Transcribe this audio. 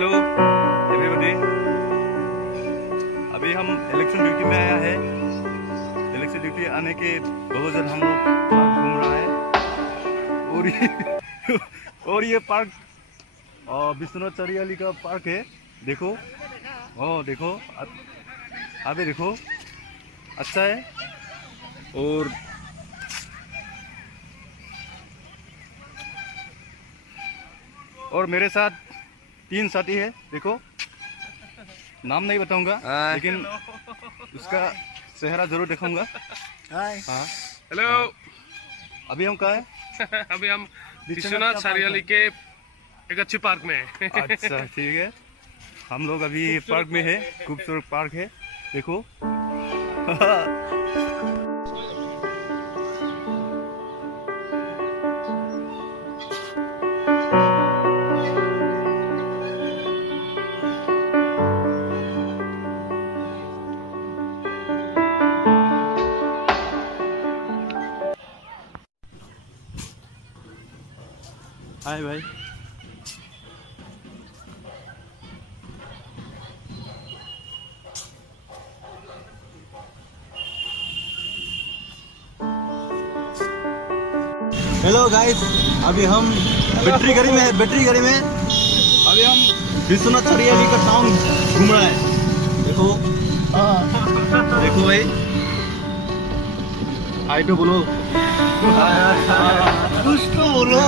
Hello everybody. अभी हम election duty में आया है। इलेक्शन ड्यूटी आने के बहुत जल्द हम लोग पार्क घूम रहा है और ये पार्क विश्वनाथ चारियाली का पार्क है। देखो, देखो अभी देखो, अच्छा है। और मेरे साथ 3 साथी है। देखो, नाम नहीं बताऊंगा लेकिन उसका चेहरा जरूर दिखाऊंगा। हाँ, हेलो। अभी हम कहाँ हैं? अभी हम विश्वनाथ चारियाली के एक अच्छी पार्क में हैं। अच्छा, ठीक है। हम लोग अभी पार्क में है। खूबसूरत पार्क है, देखो। हाय भाई। हेलो गाइस, अभी हम बैटरी गाड़ी में अभी हम विश्वनाथ चारियाली का टाउन घूम रहा है। देखो, देखो भाई, हाय तो बोलो, कुछ तो बोलो।